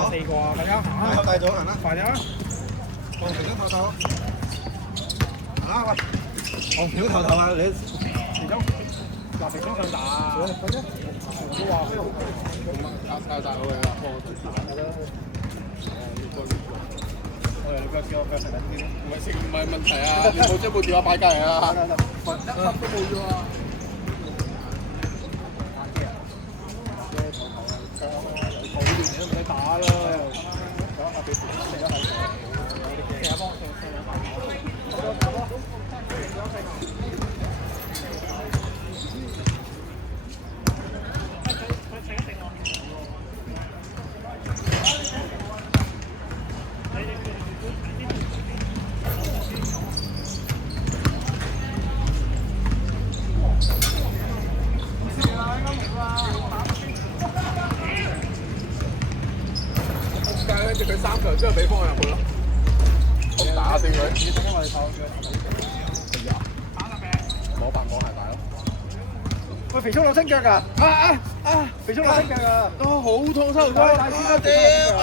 4個啊，大家大大咗行啦，快啲啊！放平頭頭。啊喂，放平頭頭啊你。其中嗱，其中想打。我都話交晒佢啦，放最大㗎啦。我哋腳叫我腳食緊啲。唔係問題啊，你冇將部電話擺隔離啊。一粒都冇咗啊！好亂你都唔使打啦。有下俾食咗係。其實幫我食兩塊。跟住佢3強之後俾方入去咯，打死佢。因為手攞白講係大咯。喂，肥叔攞親腳㗎！肥叔攞親腳㗎！都好痛收佢。大師都屌啊！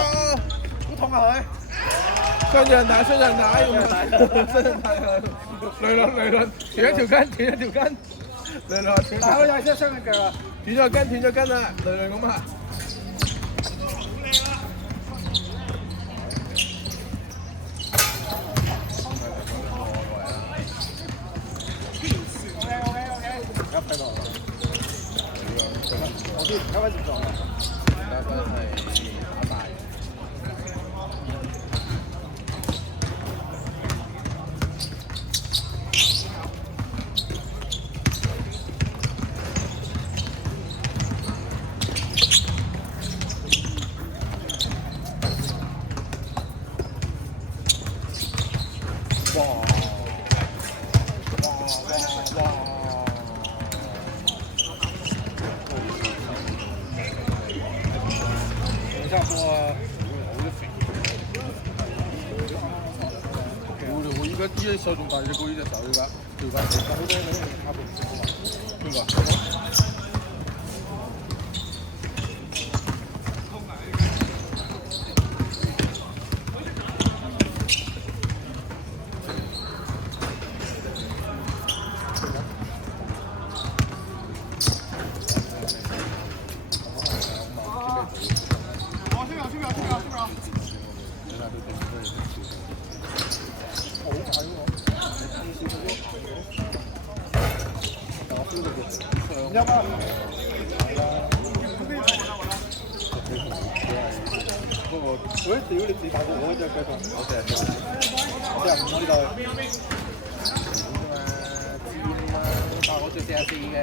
好痛啊佢！雙人帶，雙人帶，雙人帶佢。雷倫，斷一條筋。雷倫，但係佢又係真係雙腳啊！斷咗筋啦，雷倫咁啊！而家睇到我知而家開始做啦。而家真係打大。差不多啊。我依家呢隻手仲大隻過呢隻手，依家調翻轉。好多你都差唔多。邊個？一啊！嗰個，喂，屌你自大過我隻腳同我成日做，我真係唔知道。但係我最44嘅，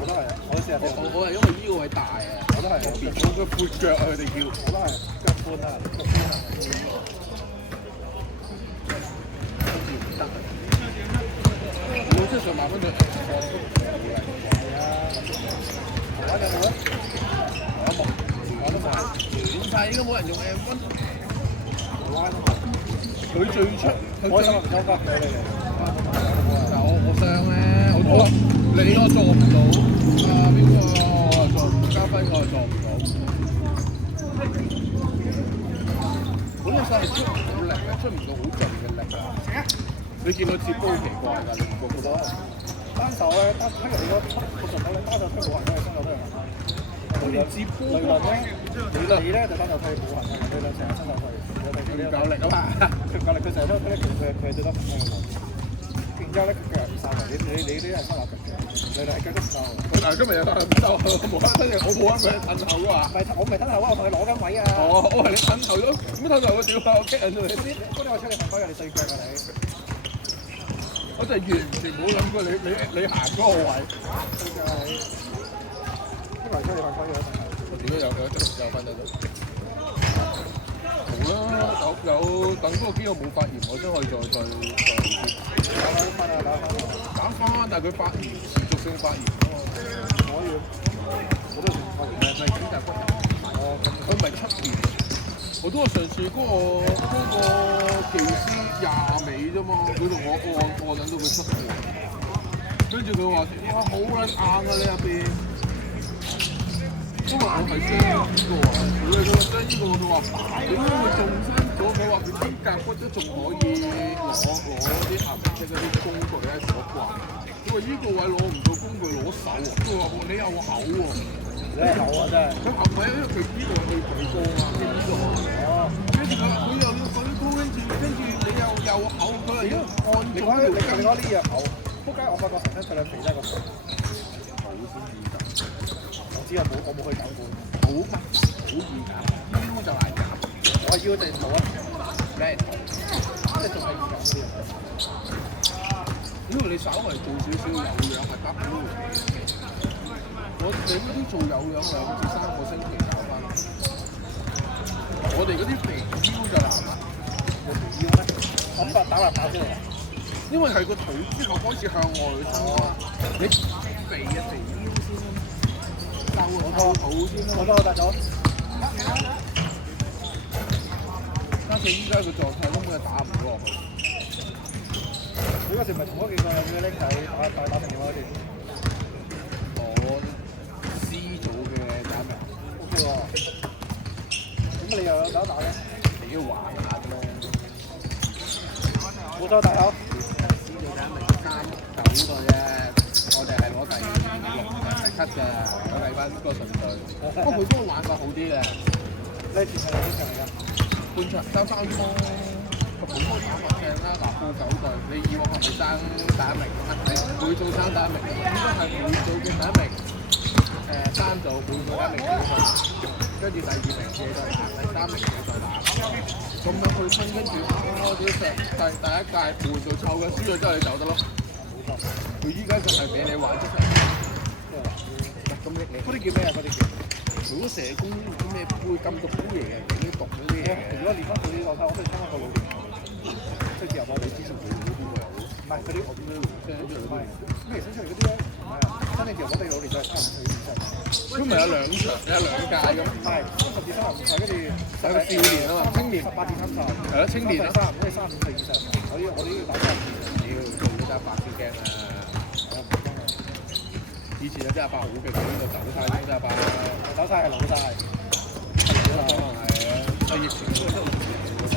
我都係，我成日我係因為呢個位大啊，我都係，我個闊腳啊，佢哋叫，我都係腳寬啊，腳寬啊。我即係上萬分鐘。玩緊冇啊？我都冇，點解應該冇人用 M1？玩啊！佢最出，我心唔收得俾你哋。但我上咧，你我做唔到，邊個做唔加分我做唔到。本身係出唔到力嘅，出唔到好盡嘅力啊！你見到接都好奇怪㗎，你唔覺得？單手咧，單睇人哋個速度咧，單手推冇人咧，雙手推人。我連接波雷倫咧，你咧就單手推冇人，雷倫成日雙手推。佢夠力啊嘛！佢夠力，佢成日都推，佢係最多平衡嘅。然之後咧，佢腳唔收嘅，你呢係收落腳嘅，雷倫係腳都唔收。但係今日有得唔收，冇得真係我冇得俾你褪後啊！我唔係吞後啊，我同你攞緊位啊！我係你褪後咗，點解褪後我屌啊！我激人咗你先，嗰啲我出你份龜啊！你對腳啊你！我真係完全冇諗過你行嗰個位。對腳啊你！呢個係出你份龜啊！我點解有分得到？好啦，有等嗰個肌肉冇發炎，我先可以再打翻啊！打翻，但係佢發炎持續性發炎啊嘛。可以，我都發炎嘅，係選擇骨哦，佢唔係7年，我都話上次嗰個技師20尾啫嘛，佢同我按緊到佢7年，跟住佢話：哇，好撚硬啊你入邊！因為我係將呢個啊，佢哋將呢個我都話，點解會中翻咗？佢話佢啲甲骨都仲可以攞啲岩即係嗰啲工具咧做掛。佢話呢個位攞唔到工具攞手喎，佢話你有口喎。你係口啊真係。佢唔係因為佢呢個係鼻哥啊，即係呢個。哦。跟住佢又要舉高，跟住你又口，佢又要按你講呢樣口，仆街！我發覺成身佢兩肥真係個口先易㗎。我知我冇去搞過。好易搞，腰就難搞。我腰定頭啊？咩頭？即係仲係易搞啲人。因為你稍微做少少有氧係得嘅。我哋嗰啲做有氧2至3個星期搞翻。我哋嗰啲肥腰就難啦。有肥腰咩？我打出嚟。因為係個腿之後開始向外伸啊！你肥腰先，瘦肚先啦。我大咗。加上依家個狀態根本係打唔到落去。你嗰時咪同嗰幾個有咩僆仔打成電話嗰啲？我 C 組嘅打明 OK 喎。咁你又有打嘅？你要玩下啫咯。冇錯，大佬。C 組打明3-9個啫，我哋係攞第7㗎，我睇翻個順序。不過佢嗰個玩法好啲嘅。你前係幾場嚟㗎？半場爭3波。本波打法正啦，嗱副9隊，你以往係咪爭第1名？每組爭第1名，應該係每組嘅第1名，3組每組第1名跟住第2名嘅再打，第3名嘅再打，咁樣去分，跟住啲第1屆換做湊嘅，輸咗之後你走得咯。冇錯，佢依家仲係俾你玩出嚟。咁你嗰啲叫咩啊？嗰啲叫如果社工咩杯金毒杯嚟嘅，嗰啲毒嗰啲嘢。如果練翻佢呢個，我可以參加個老練。即係我哋之前做嗰啲喎，唔係嗰啲我邊都即係嗰啲咩新出嚟嗰啲咧，唔係啊，新嘅條我哋老練就係35歲以上。咁咪有2場，有2屆咁。係10至35歲，跟住有個少年啊嘛，青年18至30。係咯，青年咯。35歲以上，我呢要打35歲。屌，做咗打白先驚啊！以前有啲阿伯好勁，呢度走曬啲阿伯，走曬係老曬，可能係啊，疫情都係嗰陣。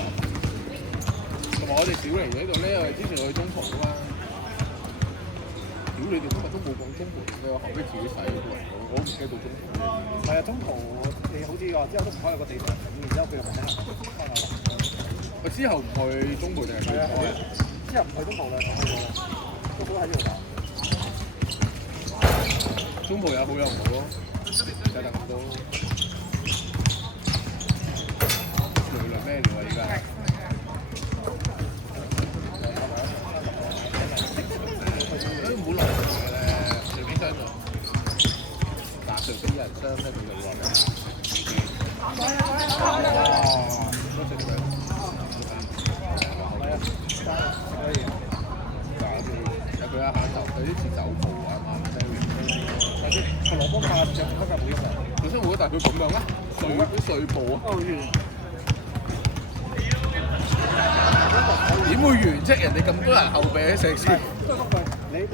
同埋我哋少嚟咗呢度咧，因為之前去中途啊嘛。屌你哋今日都冇講中途，你話後尾自己洗嗰個，我唔記得到中途。唔係啊，中途你好似話之後都唔開個地盤，然之後佢又問下翻下。我之後唔去中途定係去開啊？之後唔去中途啦，都喺呢度打。中途有好有唔好咯，就等到雷輪咩料啊！而家都唔好落嘅咧，隨便傷咗，嗱隨便有人傷咧，佢就落嘅。都食佢，係啊，食可以。有佢一下就佢啲似酒鋪啊嘛，即係。個蘿蔔卡就不夠冇用。本身會，但係佢咁樣啊，碎步啊。點會完啫？人哋咁多人後備喺食先。都係嗰句，你有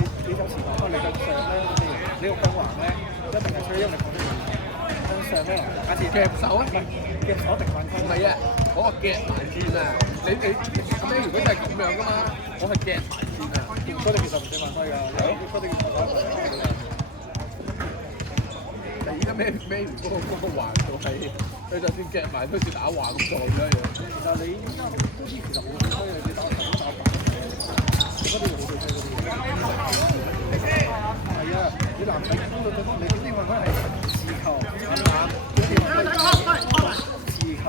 時講你向上咧，你個向橫咧，一定係吹，因為講向上咧，假設夾手啊？唔係夾手定反唔係啊，我話夾埋轉啊！你咁樣如果係咁樣噶嘛，我係夾埋轉啊。所以你其實唔使犯規㗎，所以你其實而家孭嗰個環度係，佢就算夾埋都似打橫咁撞咗樣。其實你依家嗰啲其實冇對吹嘅，你打反嗰啲冇對吹嗰啲。係啊，你男仔攻到對方，你啲運翻係持球、反彈，嗰啲運翻持球，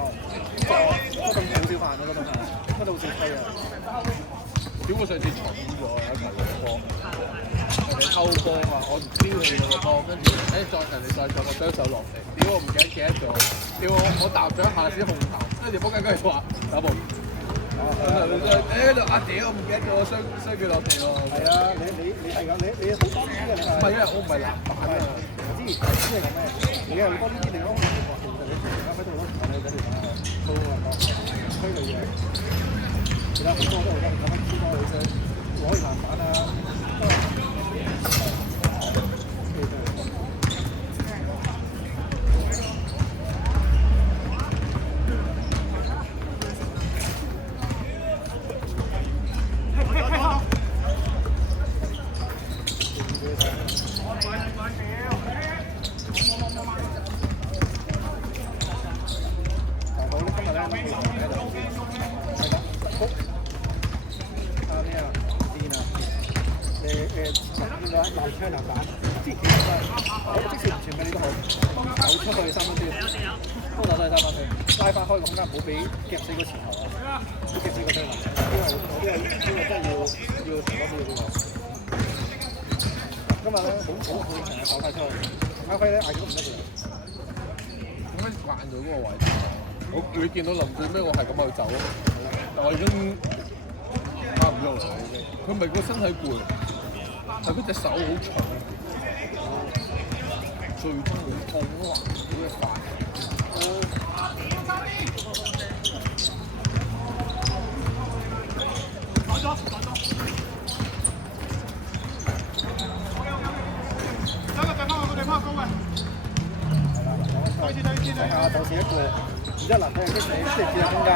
嗰度好少犯嗰度係，嗰度好少吹啊。屌我上次蠢咗有一球波，人哋偷波啊，我唔知佢個波，跟住人哋再個雙手落嚟，屌我唔記得咗，屌我搭咗一下先控球，跟住仆街佢話打步，阿屌我唔記得咗，雙腳落地喎。係啊，你係㗎，你好多呢啲嘅你係。唔係啊，我唔係籃板啊。我知係咁咩？你係好多呢啲地方，其實你而家喺度咯，我哋喺度打，好啊，吹嘅嘢。其他好多都好多，咁樣超多女仔攞完籃板啊，啦，佢男嘅就係啦，福咩啊？電啊！呢個南槍南彈，之前其實我即使唔傳俾你都好，走出去3分鐘，高打都係3分鐘，拉翻開個空間，唔好俾夾死個前後啊！夾死個對面，呢個真係要成多啲嘅呢個。今日咧好成日跑快出去，阿輝咧嗌咗唔得嘅。咁樣慣咗嗰個位，你見到臨最尾我係咁去走，但我已經差唔喐啦已經。佢唔係個身體攰，係佢隻手好重，最終會痛啊嘛，好嘅快。睇下到時一個，然之後男仔激死，即係轉喺中間。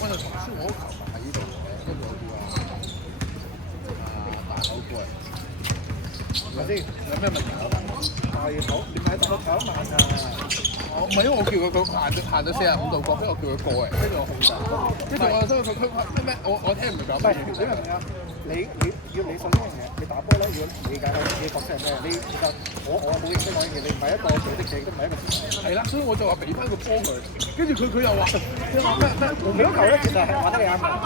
我就頭先我球喺呢度嘅，跟住我叫大口過嚟，係咪先？有咩問題啊？大口，你咪大口跑慢啊！我唔係因為我叫佢行咗45度角，跟住我叫佢過嚟，跟住我控制。跟住我所以佢咩？我聽唔明講乜嘢。你明唔明啊？你要理解呢樣嘢，你打波咧要理解你嘅角色係咩？你其實我冇認識講嘢，你唔係一個組織者，都唔係一個前鋒。係啦，所以我就話俾翻個波佢，跟住佢又話咩？佢嗰球咧其實係話得你啱嘅。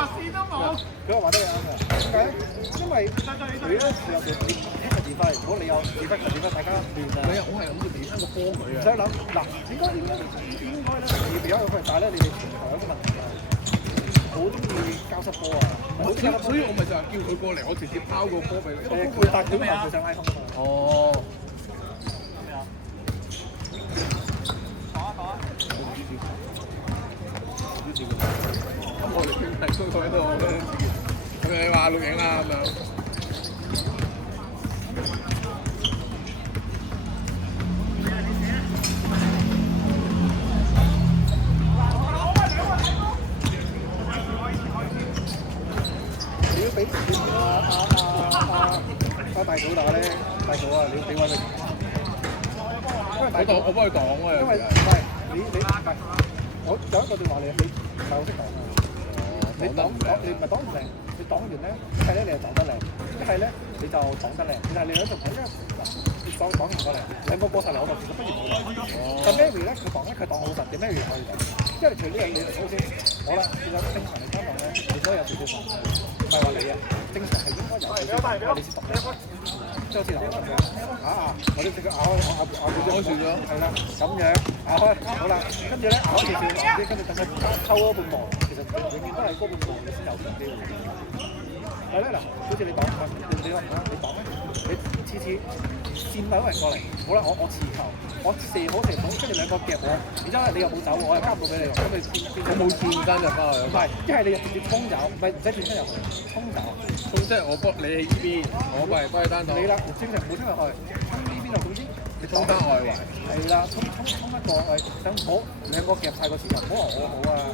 佢話得你啱嘅，點解咧？因為佢咧時候就你聽個指揮，如果你有指揮，大家亂啊。係啊，我係諗住俾翻個波佢啊。唔使諗嗱，應該咧，你比較有佢，但係咧，你哋前台有個問題啊，好中意交失波啊。所以我咪就係叫佢過嚟，我直接拋個波俾佢。但係佢頭佢想拉風啊嘛。哦。咩啊？咁我哋傾偈都喺度，佢哋話錄影啊咁樣。你要俾大嫂打咧，大嫂啊，你要俾位佢。我幫佢擋啊。因為唔係你唔係，我有一個電話你唔係好識擋啊。你擋你唔係擋唔靚，你擋完咧，一係咧你就擋得靚，一係咧你就擋得靚，但係你兩種因為嗱，你擋唔過靚，兩個過晒嚟我就其實不如冇擋。但 Mary 咧佢擋好實嘅 Mary 可以擋，因為除呢樣嘢好先，好啦，其實正常嚟講咧，你都有少少防，唔係話你啊，正常係應該有少少防，你先擋。即係好似嗱咁樣，我哋直接咬佢咗，係啦，咁樣咬開，好啦，跟住咧咬住條龍跟住等佢抽嗰半磅，其實永遠都係嗰半磅你先有機會。係咧嗱，好似你講，你話唔啱，你講咧，你次線兩個人過嚟，好啦，我持球，我射好射到，跟住兩個夾我，然之後你又冇走，我又交唔到俾你，咁你變我冇轉身入翻去。唔係，一係你直接衝走，唔係唔使轉身入去，衝走。即係我幫你喺呢邊，我幫你單擋。你啦，正常冇衝入去，衝呢邊就總之你衝翻外圍。係啦，衝一個等唔好兩個夾晒個時間，唔好話我好啊，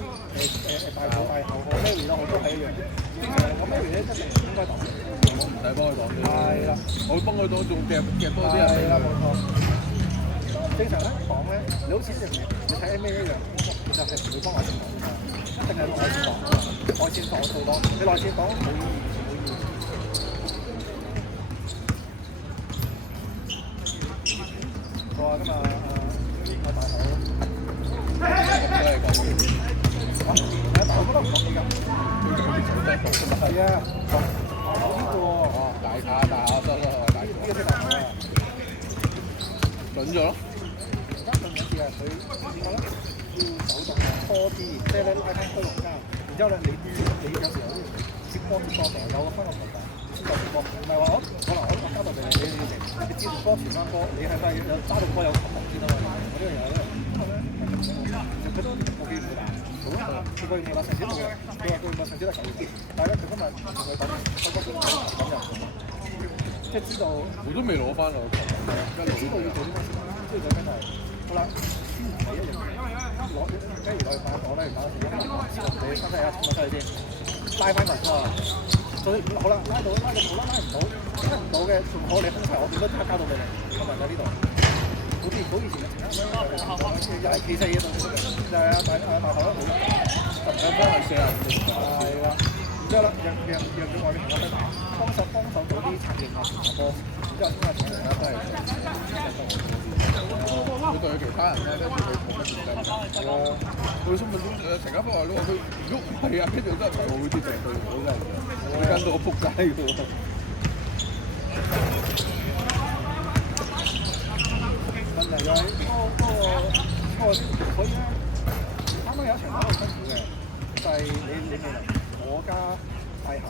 大好好 Mary 咯，都係一樣。正常我 Mary 咧真係應該擋嘅，我唔使幫佢擋嘅。係啦，我幫佢擋仲夾多啲人。係啦，冇錯。正常咧擋咧，你好似一樣嘢，你睇 NBA 一樣，其實係唔會幫外線擋嘅，一定係內線擋。外線擋做多，你內線擋冇意義。哇！咁啊，大佬，都係咁。大佬覺得唔講嘢㗎。係啊，呢個大下得啦，大下。呢個先大啊！準咗咯。而家另一次係佢點講咧？要走動多啲，即係咧拉翻開龍間，然之後咧你有時候接波有個分個球㗎。先有波，唔係話我交到俾你，你接波傳翻波，你係咪有揸到波有球先啊嘛？我呢樣嘢咧，因為咧其實佢都冇機會打，佢個冇成績冇，佢話佢冇成績得9點，但係咧佢今日同佢講，佢嗰個咁入，即係知道我都未攞翻嚟，知道要做啲乜事，知道真係好啦，先唔係一樣嘢，攞假如攞去打我咧，打時間先你身體啊，衝出去先，拉翻埋啊！好啦，拉唔到嘅，仲好你空齊，我點都即刻交到俾你，我咪喺呢度。好啲以前嘅前一又係企四嘅動作，就係大頭好，咁都係45係啦。然之後啦，讓佢外邊同我幫手做啲策應啊，傳波。然之後點解請人咧都係佢對其他人咧，跟住佢冇乜競爭。係啊，佢心目中陳家輝話咧，佢如果唔係啊，跟住真係冇啲對對手真係，你跟到我仆街嘅喎。問題就係所以咧，啱啱有一場打到辛苦嘅，就係你未能我加大口。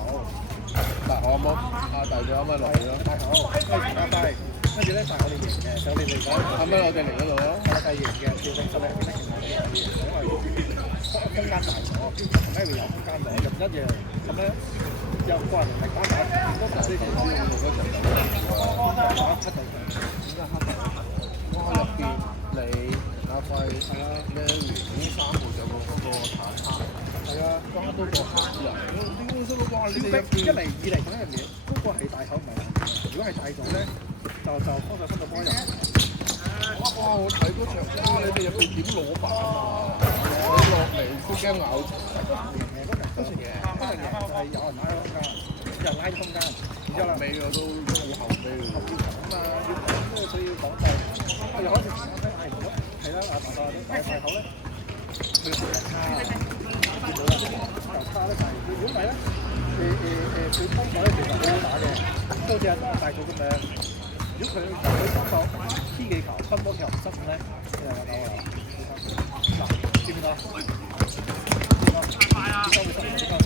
嗱，我冇阿大咗啱啱落嚟咯，大口跟住陳家輝，跟住咧大我哋贏嘅，上你哋講啱啱我哋嚟嗰度咯，係啦，第二贏嘅，調整出嚟，因為空間大咗，同 Mary 有空間咗，又唔一樣，咁咧又個人能力打多時啲球員嗰場就打黑隊，點解黑隊？哇！入邊你阿輝係啊 ，Mary 呢3個就嗰個坦克。係啊，加多個黑人，點解收到哇？你哋入邊一嚟二嚟講一樣嘢，嗰個係大口唔係大口，如果係大組咧，就幫手分到波入。哇！我睇嗰場，哇！你哋入邊點攞板啊？我落嚟都驚咬住。嗰場贏，就係有人拉空間，有人拉空間，然之後尾我都好後尾。後要講啊，要講，所以要講就係又開始嗌唔到，係啦，大口咧，佢成日差。見到啦，球差咧就係如果唔係咧，佢幫手咧其實好好打嘅，都好似阿大組咁樣。如果佢幫手 P 技球、分波球失誤咧，就有救啦。嗱，見唔見到？點解會失誤？點解失誤？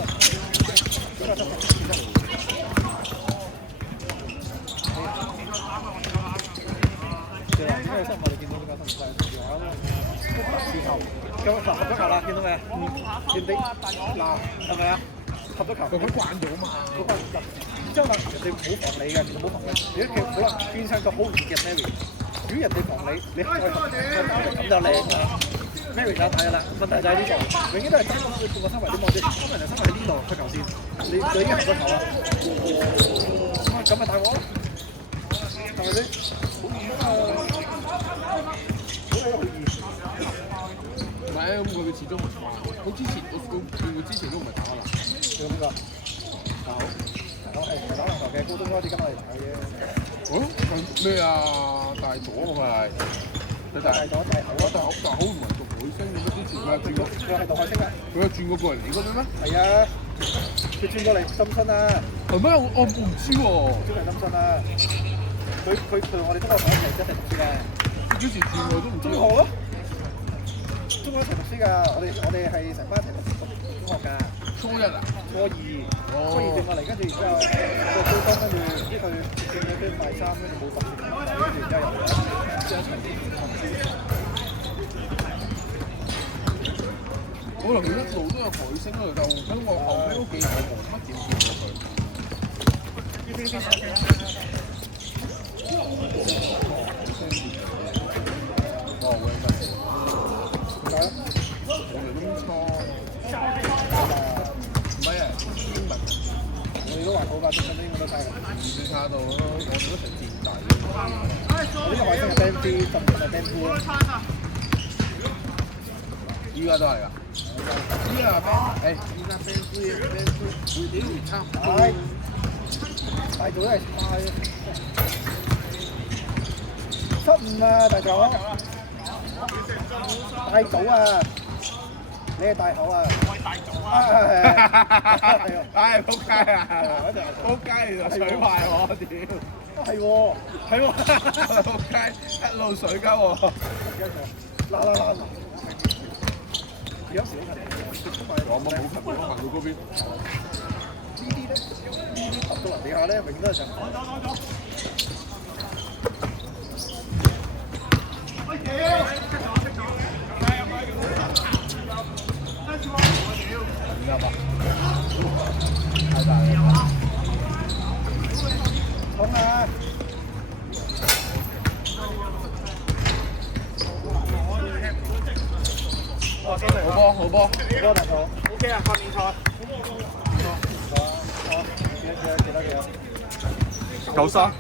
對啦，點解失誤？我哋見到點解失誤？有球。咁合咗球啦，見到未啊？人哋嗱係咪啊？合咗球，佢慣咗嘛？嗰個然之後啦，人哋冇防你嘅，其實冇防你。如果好啦，變相個好易嘅 Mary。如果人哋防你，你再合咁就靚啦。Mary 就睇啦，問題就喺呢度，永遠都係爭嗰半個三圍，你望住，三圍就三圍喺呢度出球線，你已經合咗球啦。咁咪大鑊咯，係咪先？好易啊！好易。唔係咁佢始終唔係，佢之前佢之前都唔係打籃，做邊個？係打籃球嘅，高中開始跟我哋打嘅。哦，咩啊？大左喎係，大左大口大口唔係讀海星嘅咩？之前佢係轉過，佢係讀海星啊！佢係轉過嚟你嗰邊咩？係啊，佢轉過嚟深圳啊！係咩？我唔知喎。轉嚟深圳啊！佢同我哋中學同一齊一齊讀書嘅。幾時轉我都唔知。中學咯。中學一齊讀書㗎，我哋係成班一齊讀中學㗎。初一啊？初二轉過嚟，跟住然之後做高中，跟住唔知佢轉咗啲大三，跟住冇讀書，跟住然之後入嚟一齊可能佢一路都有海星喺度鬥，咁我後尾都幾有冇乜點見到佢。哦，會乜？點解？我哋都錯。唔係啊，英文。我哋都話好㗎，中文英文都差㗎。唔差到咯，我哋都成墊底。我呢個海星係 Band 3，甚至係 Band 2咯。依家都係㗎。依家咩？依家 Band 3 Band 2會點會差？係，大組都係差嘅。失誤啊，大組！大組啊！你係大口啊！我係大組啊！唉，仆街啊！仆街就水壞我，屌！係喎，係喎！仆街一路水鳩喎！嗱，有時我冇近我行到嗰邊。呢啲咧，呢啲揼到落地下咧，永遠都係上。明白吧？太大啦！衝啊！好波，好波，波大球 OK 啊，發面賽。幾多？93。